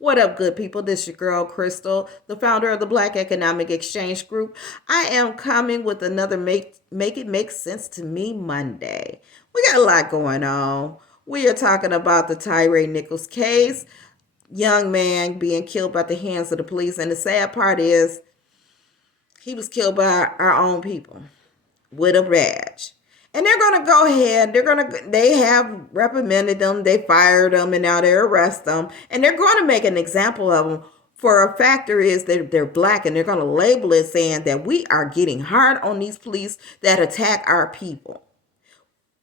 What up, good people? This is your girl, Crystal, the founder of the Black Economic Exchange Group. I am coming with another Make It Make Sense to Me Monday. We got a lot going on. We are talking about the Tyre Nicholas case, young man being killed by the hands of the police. And the sad part is he was killed by our own people with a badge. And they're going to go ahead, they have reprimanded them, they fired them, and now they arrest them. And they're going to make an example of them. For a factor is that they're black, and they're going to label it saying that we are getting hard on these police that attack our people.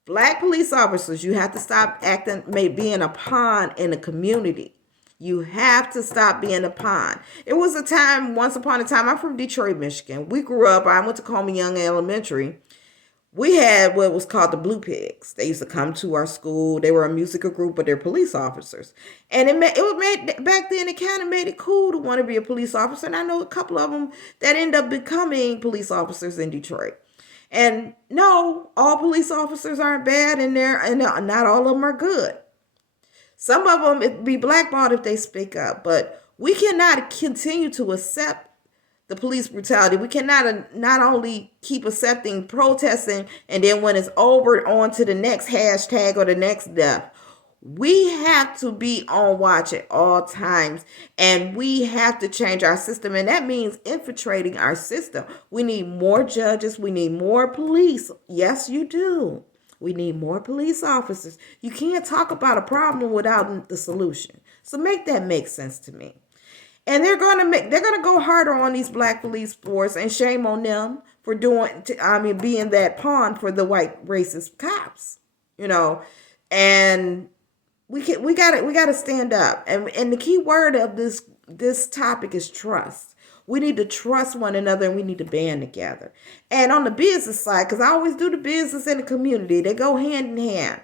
Black police officers, you have to stop being a pawn in the community. You have to stop being a pawn. It was a time, once upon a time, I'm from Detroit, Michigan. We grew up, I went to Coleman Young Elementary. We had what was called the Blue Pigs. They used to come to our school. They were a musical group, but they're police officers. And it was made back then. It kind of made it cool to want to be a police officer. And I know a couple of them that end up becoming police officers in Detroit. And no, all police officers aren't bad, and not all of them are good. Some of them it be blackballed if they speak up, but we cannot continue to accept the police brutality. We cannot not only keep accepting protesting and then when it's over on to the next hashtag or the next death. We have to be on watch at all times, and we have to change our system, and that means infiltrating our system. We need more judges. We need more police. Yes, you do. We need more police officers. You can't talk about a problem without the solution. So make that make sense to me. And they're gonna go harder on these black police force, and shame on them for being that pawn for the white racist cops, and we gotta stand up. And the key word of this topic is trust. We need to trust one another, and we need to band together. And on the business side, because I always do the business in the community, they go hand in hand.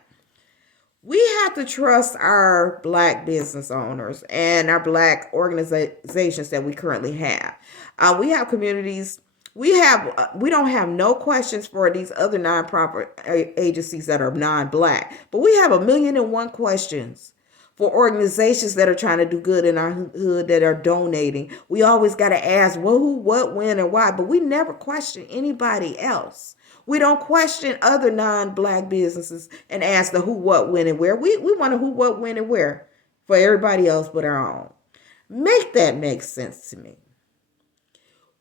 We have to trust our black business owners and our black organizations that we currently have. We have communities. We don't have no questions for these other nonprofit agencies that are non-black, but we have 1,000,001 questions for organizations that are trying to do good in our hood, that are donating. We always got to ask, well, who, what, when, and why, but we never question anybody else. We don't question other non-black businesses and ask the who, what, when, and where. We want a who, what, when, and where for everybody else but our own. Make that make sense to me.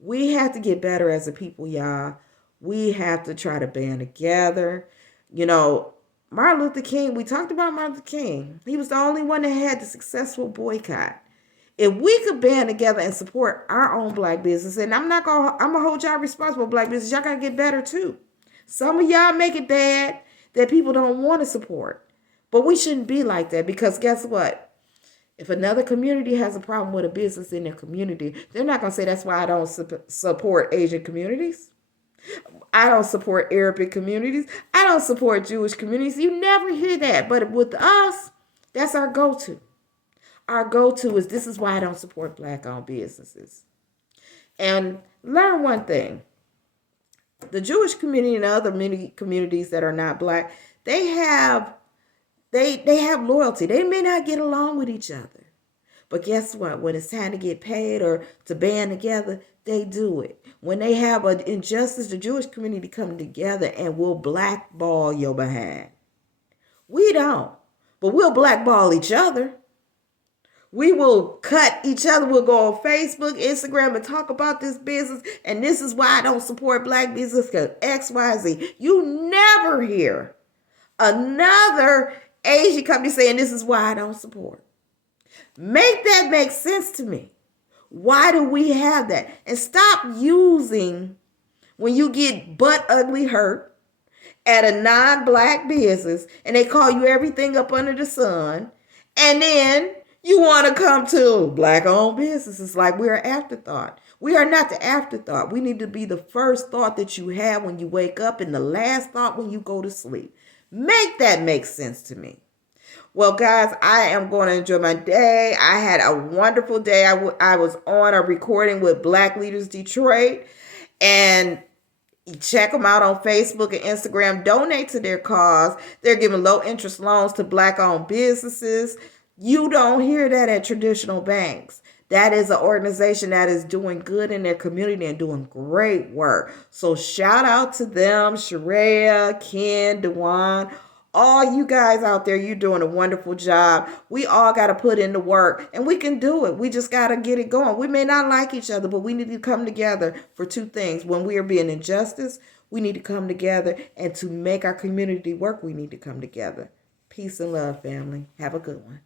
We have to get better as a people, y'all. We have to try to band together. Martin Luther King, we talked about Martin Luther King. He was the only one that had the successful boycott. If we could band together and support our own black business, and I'm gonna hold y'all responsible, black business, y'all gotta get better too. Some of y'all make it bad that people don't want to support. But we shouldn't be like that, because guess what? If another community has a problem with a business in their community, they're not gonna say that's why I don't support Asian communities. I don't support Arabic communities. I don't support Jewish communities. You never hear that. But with us, that's our go-to. Our go-to is, this is why I don't support black-owned businesses. And learn one thing. The Jewish community and other many communities that are not black, they have loyalty. They may not get along with each other. But guess what? When it's time to get paid or to band together, they do it. When they have an injustice, the Jewish community come together and will blackball your behind. We don't, but we'll blackball each other. We will cut each other. We'll go on Facebook, Instagram, and talk about this business. And this is why I don't support black business, because X, Y, Z. You never hear another Asian company saying this is why I don't support. Make that make sense to me. Why do we have that? And stop using, when you get butt ugly hurt at a non-black business and they call you everything up under the sun, and then you want to come to black-owned businesses like we're an afterthought. We are not the afterthought. We need to be the first thought that you have when you wake up and the last thought when you go to sleep. Make that make sense to me. Well, guys, I am going to enjoy my day. I had a wonderful day. I was on a recording with Black Leaders Detroit, and check them out on Facebook and Instagram. Donate to their cause. They're giving low interest loans to black-owned businesses. You don't hear that at traditional banks. That is an organization that is doing good in their community and doing great work. So shout out to them, Sharia, Ken, Dewan, all you guys out there. You're doing a wonderful job. We all got to put in the work and we can do it. We just got to get it going. We may not like each other, but we need to come together for two things. When we are being injustice, we need to come together, and to make our community work, we need to come together. Peace and love, family. Have a good one.